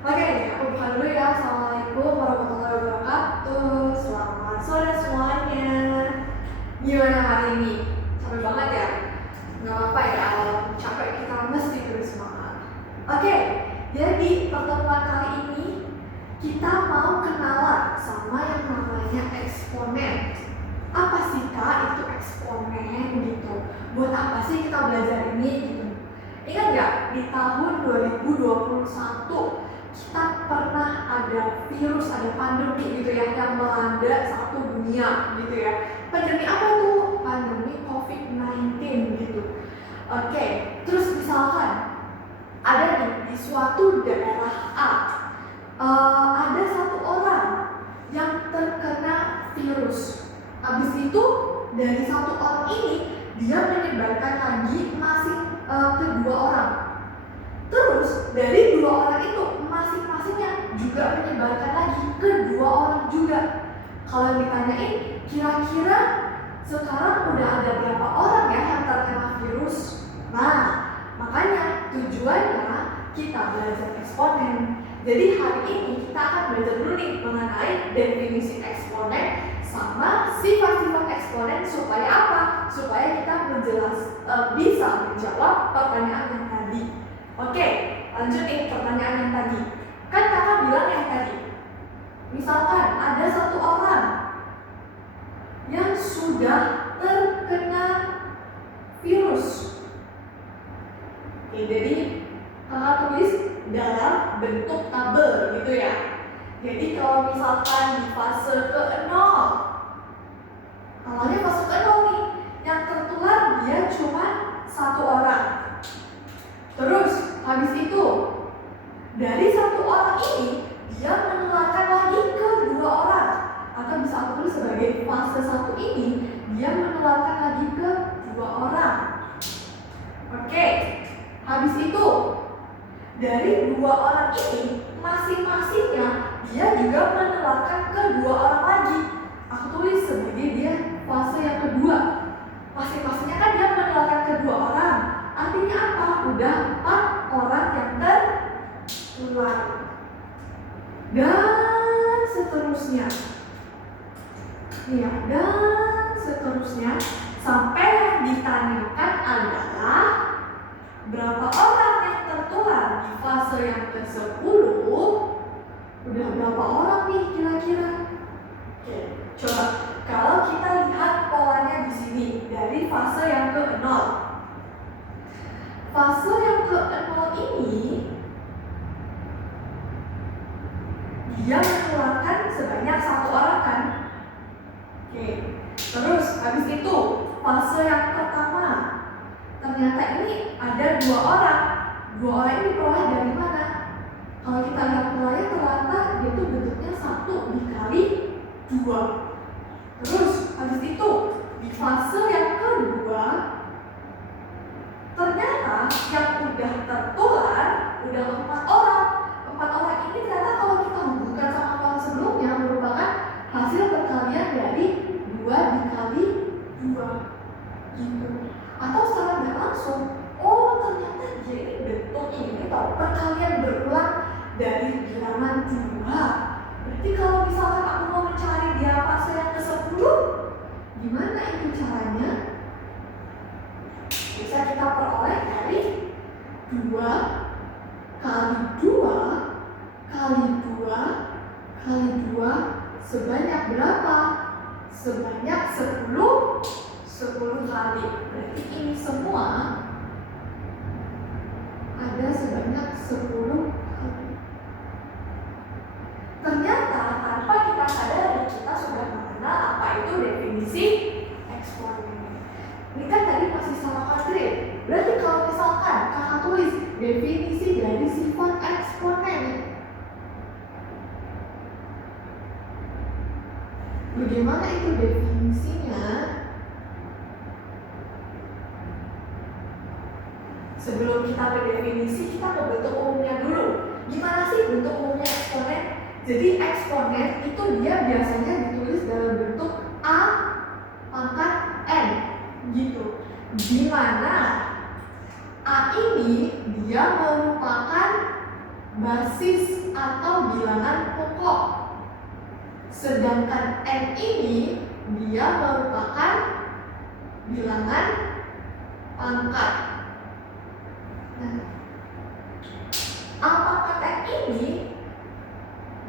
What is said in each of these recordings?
Oke, aku buka dulu ya. Assalamualaikum warahmatullahi wabarakatuh. Selamat sore semuanya. Gimana hari ini? Capek banget ya? Gak apa-apa ya, capek kita mesti terus semangat. Oke, jadi pertemuan kali ini kita mau kenalan sama yang namanya eksponen. Apa sih Kak itu eksponen gitu? Buat apa sih kita belajar ini gitu? Ingat nggak di tahun 2021 kita pernah ada virus, ada pandemi gitu ya yang melanda satu dunia gitu ya. Pandemi apa tuh? Pandemi COVID-19 gitu. Oke, terus misalkan ada di suatu daerah A, ada satu orang yang terkena virus. Habis itu dari satu orang ini dia menyebarkan lagi masih kedua orang. Terus dari dua orang itu masing-masingnya juga menyebarkan lagi ke dua orang juga. Kalau ditanyain kira-kira sekarang udah ada berapa orang ya yang terkena virus? Nah, makanya tujuannya kita belajar eksponen. Jadi hari ini kita akan belajar dulu nih mengenai definisi eksponen sama sifat-sifat eksponen supaya apa? Supaya kita bisa menjawab pertanyaan yang tadi. Oke, lanjut nih pertanyaan yang tadi. Kan kakak bilang yang tadi, misalkan ada satu orang yang sudah terkena virus. Oke, jadi kakak tulis dalam bentuk tabel gitu ya. Jadi kalau misalkan di fase ke-0, awalnya fase ke-0 nih, yang tertular dia cuma satu orang. Terus habis itu dari satu orang ini dia menularkan lagi ke dua orang, atau bisa aku tulis sebagai fase 1 ini dia menularkan lagi ke dua orang. Oke, habis itu dari dua orang ini masing-masingnya dia juga menularkan ke dua orang lagi. Aku tulis sebagai dia fase yang kedua. Masing-masingnya kan dia menularkan ke dua orang. Artinya apa? Udah 4 orang yang tertular. Dan seterusnya. Iya, dan seterusnya sampai yang ditanyakan adalah berapa orang yang tertular di fase yang ke-10? Udah berapa orang nih kira-kira? Oke, coba kalau kita lihat polanya di sini dari fase yang ke-0. Fase yang ke-0 ini dia mengeluarkan sebanyak satu orang kan? Oke. Terus habis itu fase yang pertama, ternyata ini ada dua orang. Dua orang ini diperoleh dari mana? Kalau kita lihat polanya ternyata dia tuh bentuknya 1 dikali 2. Terus habis itu di fase yang kedua, ternyata yang udah tertular udah 4 orang. 4 orang ini ternyata kalau kita hubungkan sama fase sebelumnya merupakan hasil perkalian dari 2 dikali 2 gitu. Atau secara nggak langsung, oh ternyata dia ini bentuk ini atau perkalian berulang dari bilangan 2. Berarti kalau misalkan aku mau mencari dia fase yang ke-10, gimana itu caranya? Bisa kita peroleh dari 2 kali 2 kali 2 kali 2 sebanyak berapa? Sebanyak 10 kali. Berarti ini semua ada sebanyak 10 kali. Ternyata tanpa kita sadari kita sudah mengenal apa itu definisi eksponen. Ini kan tadi masih sama Katrin. Berarti kalau misalkan kakak tulis definisi dari sifat eksponen, bagaimana itu definisinya? Sebelum kita ke definisi, kita ke bentuk umumnya dulu. Gimana sih bentuk umumnya eksponen? Jadi eksponen itu dia biasanya ditulis dalam bentuk A pangkat N gitu. Dimana A ini dia merupakan basis atau bilangan pokok. Sedangkan N ini dia merupakan bilangan pangkat. Nah, apakah N ini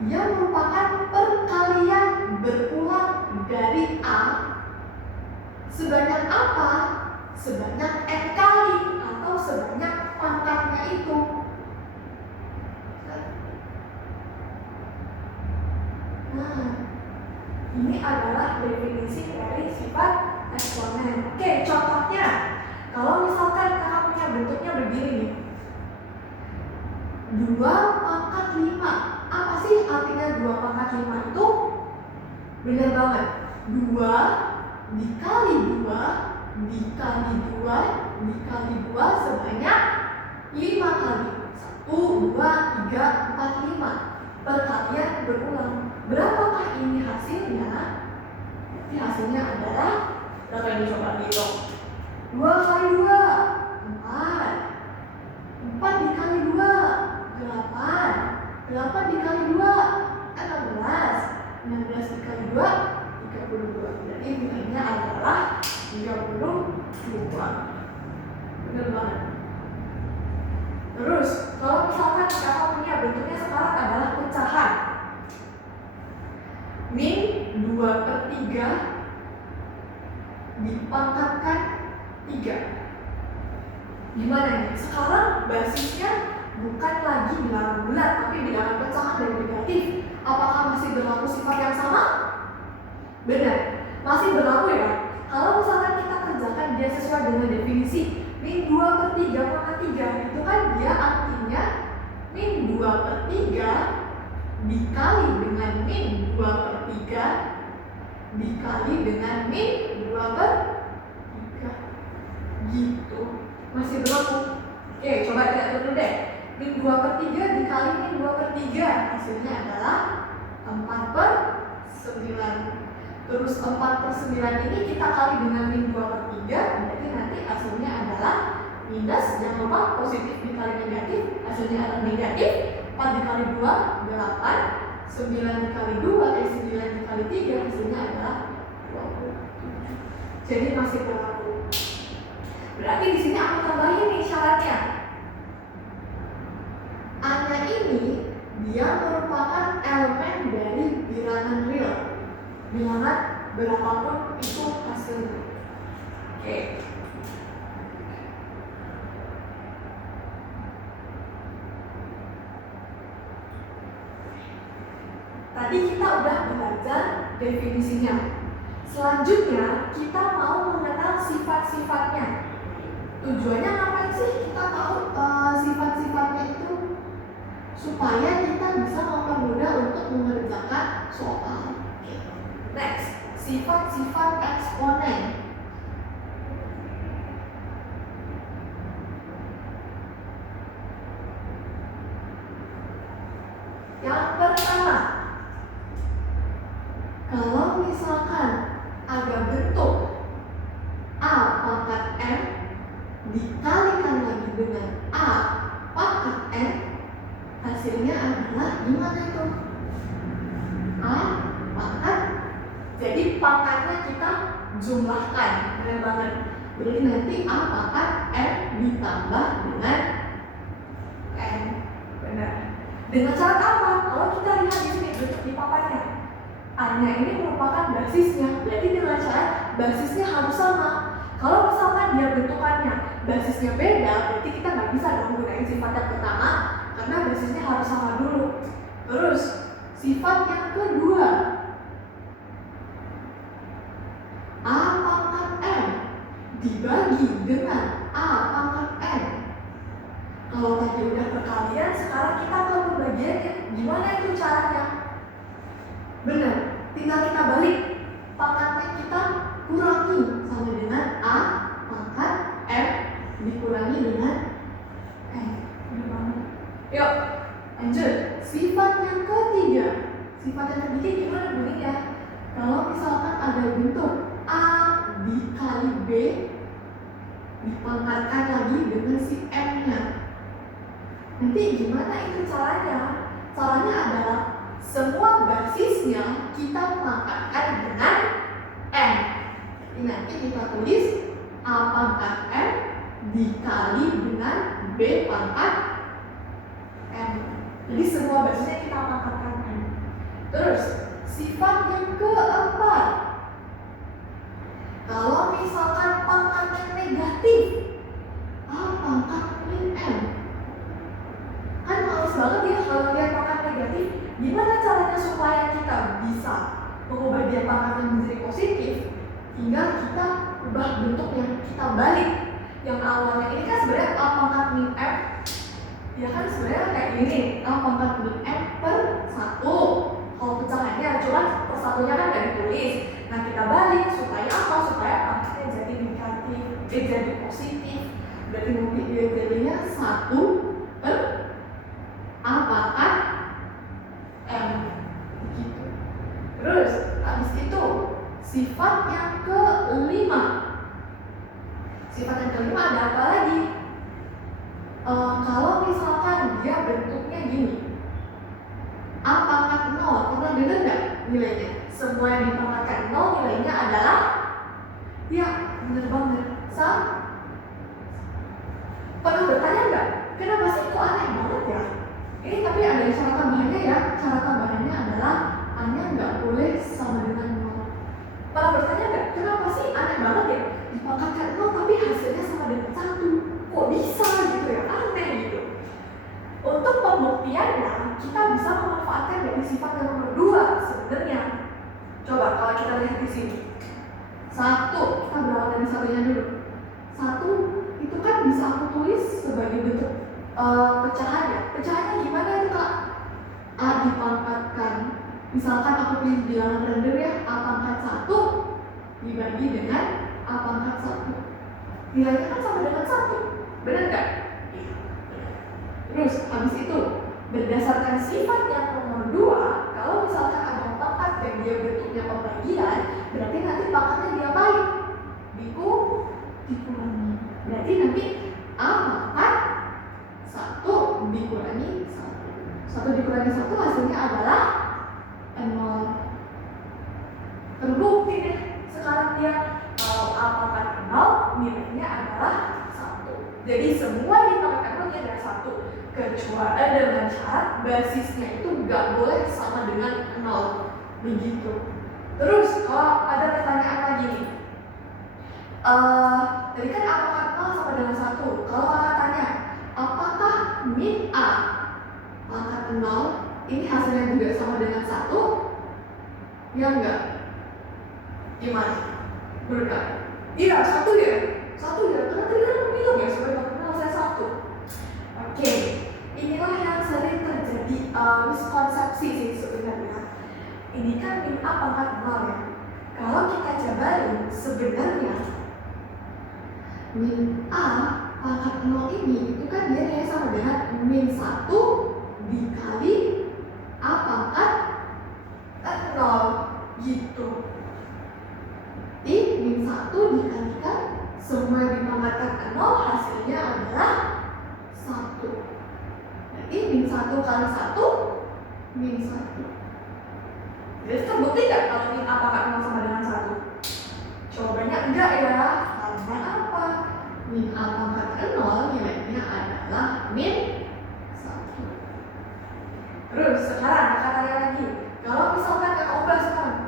dia merupakan perkalian berulang dari A sebanyak apa? Sebanyak N kali atau sebanyak pangkatnya itu. Nah, ini adalah definisi dari sifat eksponen. Oke, contohnya, kalau misalkan kakak punya bentuknya begini nih, 2 pangkat 5. Apa sih artinya 2 pangkat 5 itu? Benar banget, 2 dikali 2 dikali 2 dikali 2 sebanyak 5 kali. 1, 2, 3, 4, 5. Perkalian berulang. Berapakah ini hasilnya? Ini hasilnya adalah berapa ini, coba hitung. 2 kali 2 4. 4 dikali 2 8. 8 dikali 2 16. 16 dikali 2 32. Jadi nilainya adalah 32. Benar banget. Terus kalau misalkan kakak punya bentuknya sekarang adalah pecahan, min 2/3 dipangkatkan 3. Gimana nih? Sekarang basisnya bukan lagi bilangan bulat, tapi bilangan pecahan dan negatif. Apakah masih berlaku sifat yang sama? Benar, masih berlaku ya. Kalau misalkan kita kerjakan dia sesuai dengan definisi min 2/3 pangkat 3, itu kan dia artinya min 2/3 dikali dengan min 2/3 dikali dengan min 2/3 gitu. Masih berlaku. Oke, coba kita tulis deh. Min 2/3 dikali min 2/3 hasilnya adalah 4/9. Terus 4/9 ini kita kali dengan min 2/3, berarti nanti hasilnya adalah minus. Jangan lupa positif dikali negatif, hasilnya adalah negatif. 4 dikali 2 8. 9 dikali 2 9 dikali 3 hasilnya adalah 27. Jadi masih berlaku. Berarti di sini aku tambahin nih syaratnya. A-nya ini dia merupakan elemen dari bilangan real. Bilangan berapapun itu hasilnya. Oke. Tadi kita udah belajar definisinya. Selanjutnya kita mau mengenal sifat-sifatnya. Tujuannya ngapain sih kita tahu sifat-sifatnya itu? Supaya kita bisa mempermudah untuk mengerjakan soal. Next, sifat-sifat eksponen. Yang pertama, kalau misalkan ada bentuk A pangkat M dikalikan lagi dengan A pangkat N, hasilnya adalah gimana itu? A pangkat. Jadi pangkatnya kita jumlahkan, benar banget. Jadi nanti A pangkat M ditambah dengan N, benar. Dengan cara apa? Kalau kita lihat di sini bentuk di papannya, A-nya ini merupakan basisnya. Berarti dengan cara basisnya harus sama. Kalau misalkan dia bentukannya basisnya beda, berarti kita nggak bisa dong gunain sifat yang pertama karena basisnya harus sama dulu. Terus sifat yang kedua, A pangkat M dibagi dengan A pangkat N. Kalau tadi udah perkalian, sekarang kita ke pembagiannya. Gimana itu caranya? Benar, tinggal kita balik. Pangkatnya kita kurangi sama dengan A pangkat M dikurangi dengan N. Yuk, lanjut. Sifat yang ketiga. Sifat yang ketiga gimana bunyinya? Kalau misalkan ada bentuk A dikali B dipangkatkan lagi dengan si M-nya. Nanti gimana itu caranya? Caranya adalah semua basisnya kita pangkatkan dengan M. Jadi nanti kita tulis A pangkat M dikali dengan B pangkat M. Jadi semua basisnya kita pangkatkan M. Terus sifat yang keempat, kalau misalkan pangkatnya negatif, A pangkat min M. Kan males banget ya kalau lihat pangkat negatif. Gimana caranya supaya kita bisa mengubah dia pangkatnya menjadi positif? Tinggal kita ubah bentuknya, kita balik. Yang awalnya ini kan sebenarnya A pangkat min M, ya kan sebenarnya kayak gini, A pangkat min M per 1. Kalau pecahannya cuma per satunya kan nggak ditulis. Nah kita balik supaya apa? Supaya pangkatnya jadi negatif, jadi positif. Berarti nanti dia jadinya 1 per A pangkat M gitu. Terus habis itu sifat yang kelima. Sifat yang kelima ada apa lagi? Kalau misalkan dia bentuknya gini, A pangkat 0, pernah dengar nggak nilainya? Semua yang dipangkatkan 0 nilainya adalah, ya bener banget, pernah bertanya nggak? Kenapa sih kok aneh banget ya? Ini tapi ada cara tambahannya ya. Cara tambahannya adalah A-nya nggak boleh sama dengan 0. Pernah bertanya nggak? Kenapa sih aneh banget ya? Dipangkatkan 0 tapi hasilnya sama dengan 1. Kok bisa gitu ya? Aneh gitu. Untuk pembuktiannya, kita bisa memanfaatkan dari sifat yang nomor 2 sebenarnya. Coba kalau kita lihat di sini. 1, kita berawal dari satunya dulu. 1 itu kan bisa aku tulis sebagai bentuk pecahannya. Pecahannya gimana itu Kak? A dipangkatkan, misalkan aku pilih bilangan rendah ya, A pangkat 1 dibagi dengan A pangkat 1. Nilainya kan sama dengan 1, benar nggak? Terus habis itu berdasarkan sifat yang nomor 2, kalau misalkan ada pangkat dan dia bentuknya pembagian, berarti nanti pangkatnya diapain? Dikurangi. Berarti nanti A pangkat 1 dikurangi 1. 1 dikurangi 1 hasilnya adalah 0. Terbukti deh. Sekarang dia kalau A pangkat 0 nilainya adalah 1. Jadi semua dipangkatkan 0 nya adalah 1. Kecuali dengan syarat basisnya itu nggak boleh sama dengan 0. Begitu. Terus kalau ada pertanyaan lagi nih. Tadi kan A pangkat 0 sama dengan 1. Kalau kakak tanya, apakah min A pangkat 0 ini hasilnya juga sama dengan 1? Ya enggak? Gimana? Menurut kakak? Iya, 1 ya? 1 ya? Karena tadi kan aku bilang ya, supaya pangkat 0 saya 1. Oke, inilah yang sering terjadi miskonsepsi sih sebenarnya. Ini kan min A pangkat 0 ya. Kalau kita jabarin sebenarnya min A pangkat 0 ini itu kan dia nilai sama dengan min 1 dikali A pangkat 0 gitu. Di min 1 dikalikan semua dipangkatkan 0 hasilnya adalah 1. Jadi min 1 kali 1 min 1. Jadi terbukti nggak kalau min A pangkat 0 sama dengan 1? Jawabannya enggak ya. Karena apa? Min A pangkat 0 nilainya adalah min 1. Terus sekarang kakak tanya lagi. Kalau misalkan kakak ubah sekarang,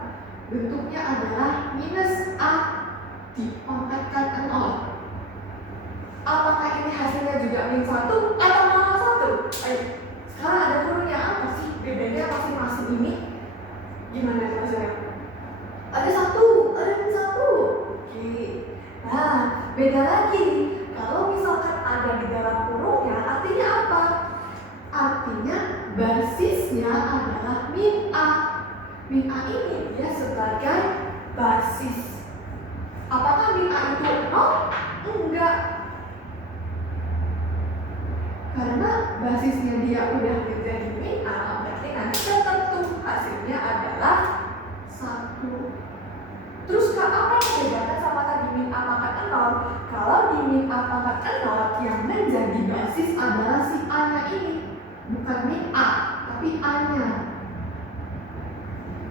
bentuknya adalah minus A dipangkatkan 0. Apakah ini hasilnya juga min 1 atau malah 1? Ayo, sekarang ada kurungnya apa sih? Bedanya masing-masing ini gimana hasilnya? Ada 1, ada min 1. Oke. Nah, beda lagi. Kalau misalkan ada di dalam kurungnya, artinya apa? Artinya basisnya adalah min A. Min A ini dia sebagai basis. Apakah min A itu 0? Enggak. Karena basisnya dia udah menjadi min A, berarti nanti tentu hasilnya adalah 1. Terus Kak, apa yang membedakan sama tadi min A pangkat 0? Kalau di min A pangkat 0 yang menjadi basis adalah si A-nya ini. bukan min A, tapi A-nya.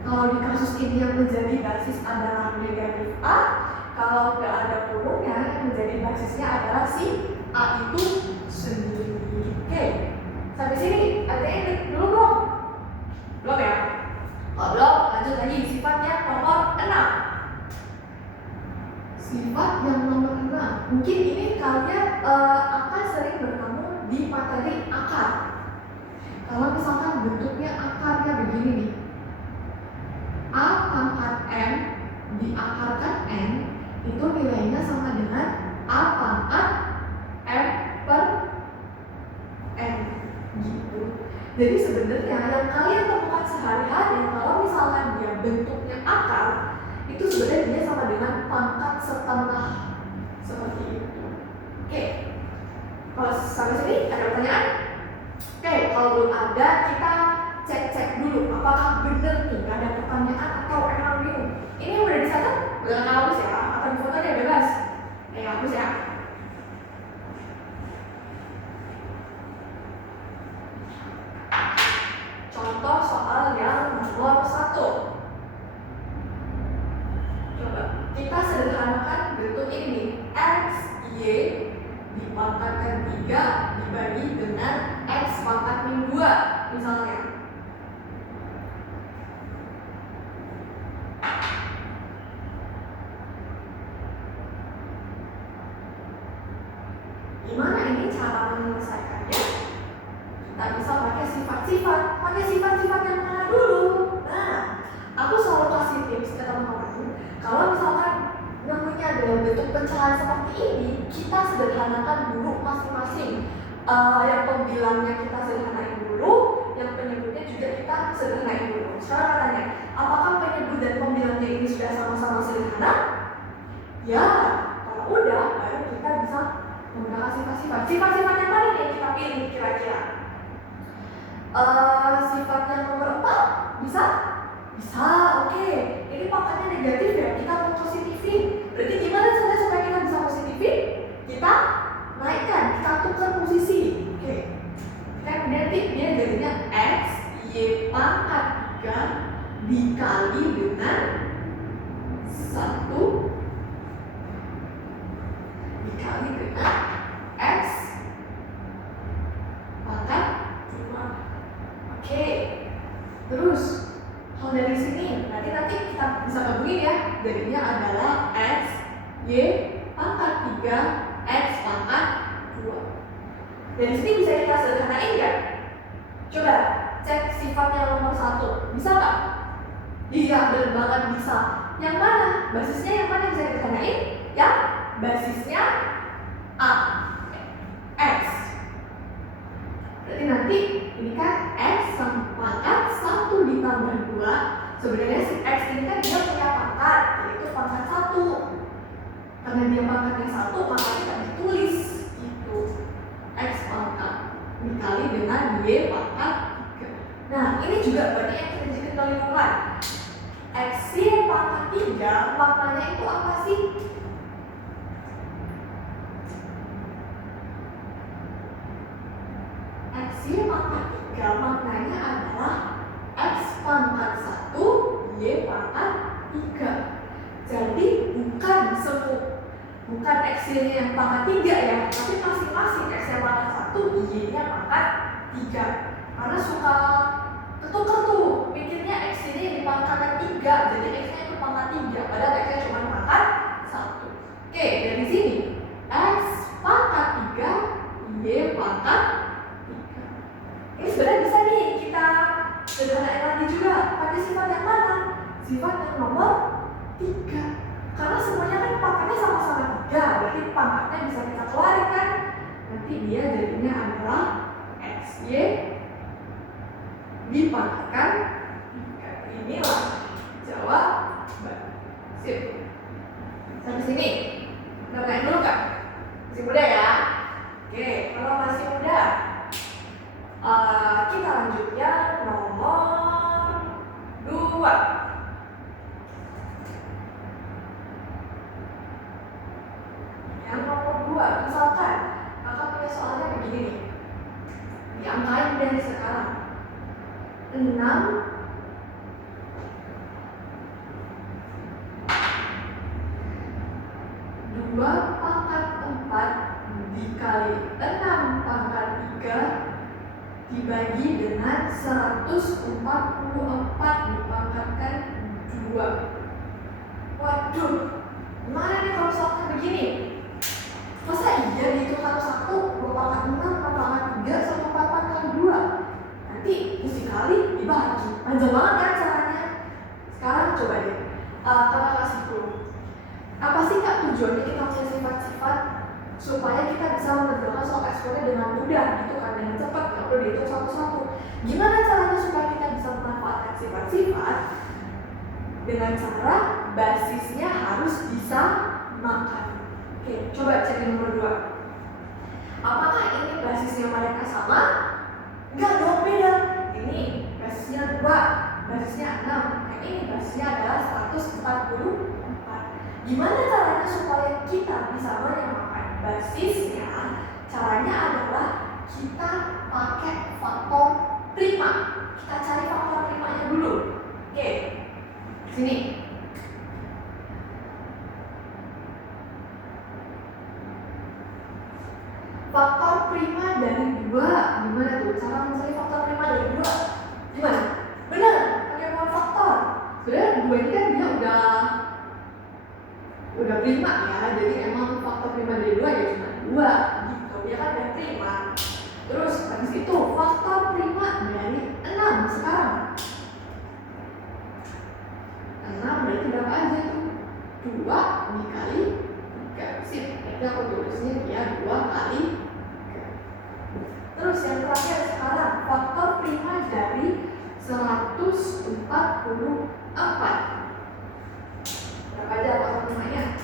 Kalau di kasus ini yang menjadi basis adalah negatif A, kalau nggak ada kurungnya, yang menjadi basisnya adalah si A itu sendiri. Oke, sampai sini ada yang dulu belum? Belum ya? Kalau belum, lanjut lagi sifatnya nomor 6. Sifat yang nomor 6, mungkin ini kalian akan sering bertemu di materi akar. Kalau misalkan bentuknya akarnya begini nih, A pangkat M diakarkan N, itu nilainya sama dengan A pangkat M per N gitu. Jadi sebenarnya yang kalian temukan sehari-hari kalau misalkan dia bentuknya akar, itu sebenarnya dia sama dengan pangkat setengah seperti itu. Oke, kalau sampai sini ada pertanyaan? Oke, kalau belum ada kita cek dulu apakah benar nih ada pertanyaan atau emang bingung. Ini udah dicatat, udah hapus ya, atau di foto dia bebas. Hapus ya. Contoh soal yang nomor 1. Coba kita sederhanakan bentuk ini, X, Y dipangkatkan 3 dibagi dengan X pangkat min 2 misalnya. Gimana ini cara menyelesaikannya? Kita bisa pakai sifat-sifat. Pakai sifat-sifat yang mana dulu? Nah, aku selalu kasih tips ke teman-teman. Kalau misalkan nemunya dalam bentuk pecahan seperti ini, kita sederhanakan dulu masing-masing. Yang pembilangnya kita sederhanain dulu, yang penyebutnya juga kita sederhanain dulu. Sekarang katanya, apakah penyebut dan pembilangnya ini sudah sama-sama sederhana? Ya, kalau udah, baru kita bisa menggunakan sifat-sifat. Sifat-sifat yang mana yang kita pilih kira-kira? Sifat yang nomor 4 bisa? Bisa, oke. Ini pangkatnya negatif ya, kita mau positifin. Berarti gimana caranya supaya kita bisa positifin? Kita naikkan, kita tukar posisi. Oke. Kita nanti dia jadinya X, Y pangkat 3 dikali dengan 1 dikali dengan X pangkat 2. Oke. Terus kalau dari sini nanti kita bisa gabungin ya. Jadinya adalah X, Y pangkat 3 X pangkat 2. Dari sini bisa kita sederhanain nggak? Coba cek sifatnya nomor 1. Bisa nggak? Iya, benar banget bisa. Yang mana? Basisnya yang mana bisa disederhanain? Yang basisnya A, X. Berarti nanti ini kan X sama pangkat 1 ditambah 2. Sebenarnya si X ini kan dia punya pangkat, yaitu pangkat 1. Karena dia pangkatnya 1, maka kita ditulis itu X pangkat dikali dengan Y pangkat 3. Nah, ini juga berarti yang kita jadikan keliruan. X Y pangkat 3 maknanya itu apa sih? X Y pangkat 3 maknanya adalah X pangkat 1 Y pangkat 3. Jadi bukan X Y-nya yang pangkat 3 ya, tapi masing-masing X yang pangkat 1 Y-nya pangkat 3. Karena suka ketukar tuh, pikirnya X ini yang dipangkatkan 3, jadi X-nya itu pangkat 3, padahal X-nya cuma pangkat 1. Oke, dari sini X pangkat 3 Y pangkat 3. Ini sebenarnya bisa nih kita sederhanain lagi juga. Pakai sifat yang mana? Sifat yang nomor 3. Karena semuanya kan pangkatnya sama-sama 3, berarti pangkatnya bisa kita keluarin kan? Nanti dia jadinya adalah X Y dipangkatkan 3. Inilah jawaban. Sip. Sampai sini. Udah naik dulu kak? Masih muda ya? Oke, kalau masih muda, kita lanjutnya nomor 2. Yang nomor 2, misalkan kakak punya soalnya begini nih, diangkain deh sekarang. 6 2 pangkat 4 dikali 6 pangkat 3 dibagi dengan 144 dipangkatkan 2. Waduh, gimana nih kalau soalnya begini? Masa iya dihitung satu-satu 2 pangkat 6, 4 pangkat 3 sama 4 pangkat 2? Nanti mesti kali dibagi. Panjang banget kan caranya? Sekarang coba deh, kakak kasih clue. Apa sih Kak tujuannya kita punya sifat-sifat supaya kita bisa mengerjakan soal eksponensial dengan mudah gitu kan, dengan cepat, nggak perlu dihitung satu-satu. Gimana caranya supaya kita bisa memanfaatkan sifat-sifat? Dengan cara basisnya harus bisa makan. Oke, coba cek nomor 2. Apakah ini basisnya mereka sama? Enggak dong, beda. Ini basisnya 2, basisnya 6. Yang ini basisnya adalah 144. Gimana caranya supaya kita bisa menyamakan basisnya? Caranya adalah kita pakai faktor prima. Kita cari faktor primanya dulu. Oke, sini. Faktor prima dari 2. Gimana tuh cara mencari faktor prima dari 2? Gimana? Benar, pakai pola faktor. Sebenarnya 2 ini kan dia udah prima ya, jadi emang faktor prima dari 2 ya cuma 2 gitu, dia kan udah prima. Terus habis itu faktor prima dari 6 sekarang. 6 berarti berapa aja tuh? 2 dikali 3. Sip, jadi aku tulisnya dia 2 kali 3. Terus yang terakhir sekarang faktor prima dari 144. Berapa aja faktor primanya?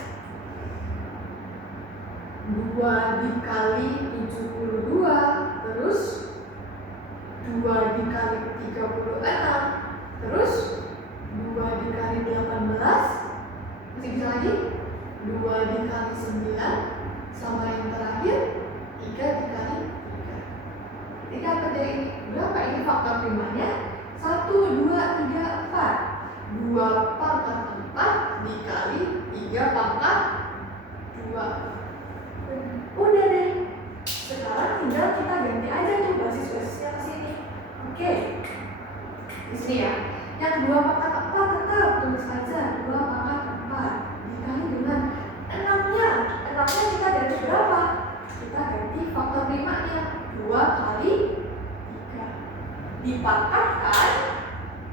2 dikali 72, terus 2 dikali 36, terus 2 dikali 18, masih bisa lagi? 2 dikali 9, sama yang terakhir 3 dikali 3. Jadi apa dari ini? Berapa ini faktor primanya? 1, 2, 3, 4. 2 pangkat 4 dikali 3 pangkat 2. Udah deh. Sekarang tinggal kita ganti aja tuh basis-basisnya ke sini. Oke. Di sini ya. Yang 2 pangkat 4 tetap tulis aja 2 pangkat 4 dikali dengan 6-nya. 6-nya kita ganti berapa? Kita ganti faktor primanya 2 kali 3 dipangkatkan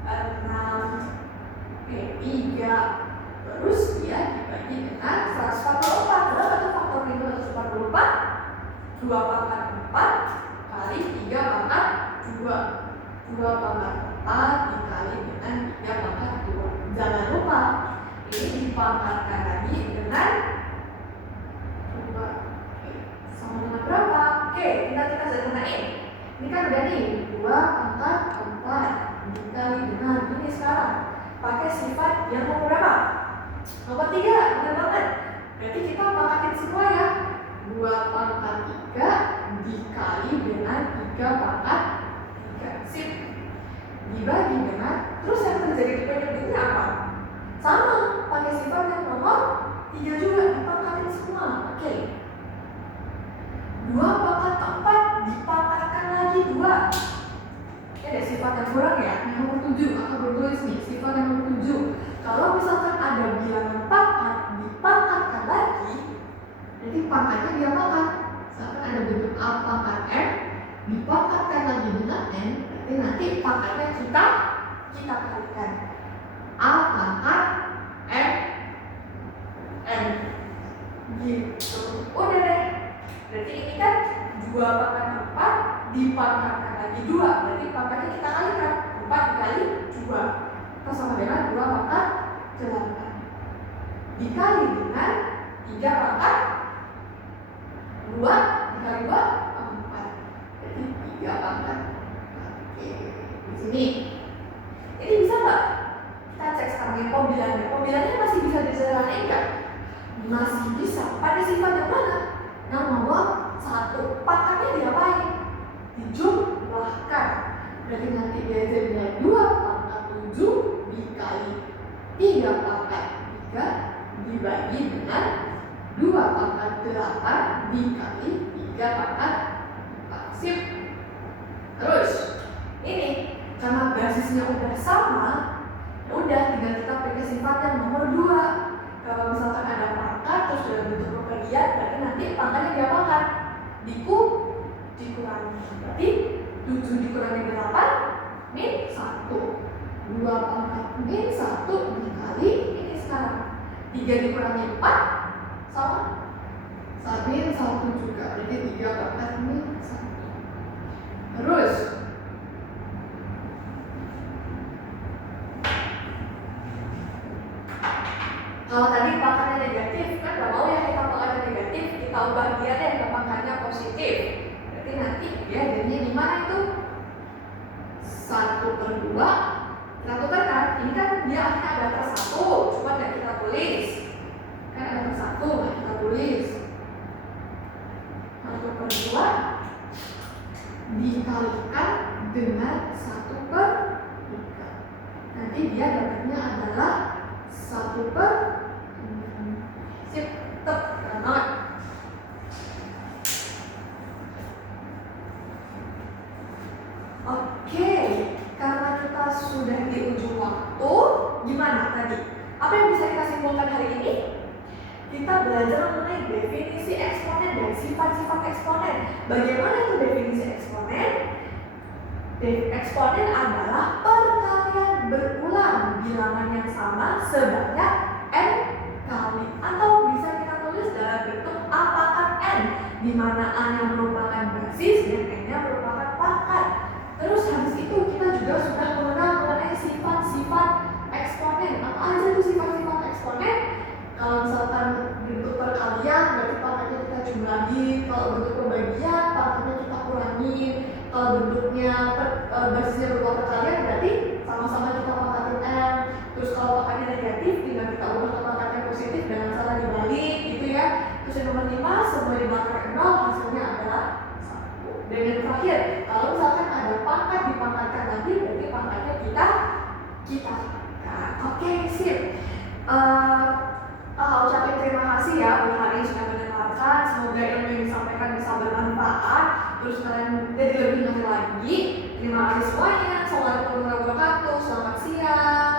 6 3, terus dia dibagi dengan 144. Berapa tuh faktor prima 144? 2 pangkat 4 kali 3 pangkat 2. 2 pangkat 4 dikali dengan 3 pangkat 2. Jangan lupa ini dipangkatkan lagi dengan 2. Oke, sama dengan berapa? Oke, kita sederhanain. Ini kan udah nih 2 pangkat 4 dikali dengan ini sekarang pakai sifat yang nomor berapa? Nomor 3, benar banget. Berarti kita pangkatin semua ya. 2 pangkat 3 dikali dengan 3 pangkat 3. Sip. Dibagi dengan, terus yang terjadi di penyebutannya apa? Sama, pakai sifat yang nomor 3 juga, dipangkatin semua. Oke. 2 pangkat 4 dipangkatkan lagi 2. Ada sifat yang kurang ya, yang nomor 7. Aku belum tulis nih, sifat yang nomor 7. Kalau misalkan ada bilangan pangkat dipangkatkan lagi, nanti pangkatnya dia pangkat. Misalkan ada bentuk A pangkat M dipangkatkan lagi dengan N, berarti nanti pangkatnya kita kalikan. A pangkat M N gitu. Udah deh. Berarti ini kan 2 pangkat 4 dipangkatkan lagi 2, berarti pangkatnya kita kalikan 4 dikali 2 itu sama dengan 2 pangkat 8 dikali dengan 3 pangkat 2 dikali 2 4, jadi 3 pangkat 4. Oke, di sini ini bisa nggak? Kita cek sekarang yang pembilannya masih bisa disederhanain nggak? Masih bisa. Pada sifat yang mana? Yang nomor 1. Pangkatnya diapain? Dijumlahkan. Berarti nanti dia jadinya 2 pangkat 7 dikali 3 pangkat 3 dibagi dengan 2 pangkat 8 dikali 3 pangkat 4. Sip. Terus ini karena basisnya udah sama, udah tinggal kita pakai sifat yang nomor 2. Kalau misalkan ada pangkat terus dalam bentuk pembagian, berarti nanti pangkatnya diapakan? Dikurangi. Berarti 7 dikurangi 8 min 1. 2 pangkat min 1 dikali ini sekarang 3 dikurangi 4 sama min 1 juga. Berarti 3 pangkat min 1. Terus kalau tadi pangkatnya negatif, kan nggak mau ya kita pangkatnya negatif, kita ubah dia deh ke pangkatnya positif. Berarti nanti dia jadinya di mana itu? 1/2. Kita tukar kan? Ini kan dia akhirnya ada per 1, cuma nggak kita tulis. Kan ada per 1, nggak kita tulis. 1/2 dikalikan dengan 1/3. Nanti dia dapatnya adalah 1/. Sip, tetap keren banget. Oke, karena kita sudah di ujung waktu, gimana tadi? Apa yang bisa kita simpulkan hari ini? Kita belajar mengenai definisi eksponen dan sifat-sifat eksponen. Bagaimana itu definisi eksponen? Eksponen adalah perkalian berulang bilangan yang sama sebanyak n kali, atau bisa kita tulis dalam bentuk a pangkat n, di mana a yang merupakan basis dan n-nya merupakan pangkat. Terus habis itu kita juga sudah mengenal mengenai sifat-sifat eksponen. Apa aja tuh sifat-sifat eksponen? Kalau misalkan bentuk perkalian, berarti pangkatnya kita jumlahin. Kalau bentuk pembagian, pangkatnya kita kurangin. Kalau bentuknya basisnya berupa perkalian, berarti sama-sama kita pangkatin n. Terus kalau pangkatnya negatif, tinggal kita ubah ke pangkatnya positif dengan cara dibalik, gitu ya. Terus yang nomor 5, semua dibakar 0, hasilnya adalah 1. Dan yang terakhir, kalau misalkan ada pangkat dipangkatkan nanti, berarti pangkatnya kita pangkatkan. Oke, sip. Ucapin terima kasih ya buat hari ini sudah mendengarkan. Semoga ilmu yang disampaikan bisa bermanfaat. Terus kalian jadi lebih ngerti lagi. Terima kasih semuanya. Assalamualaikum warahmatullahi wabarakatuh. Selamat siang.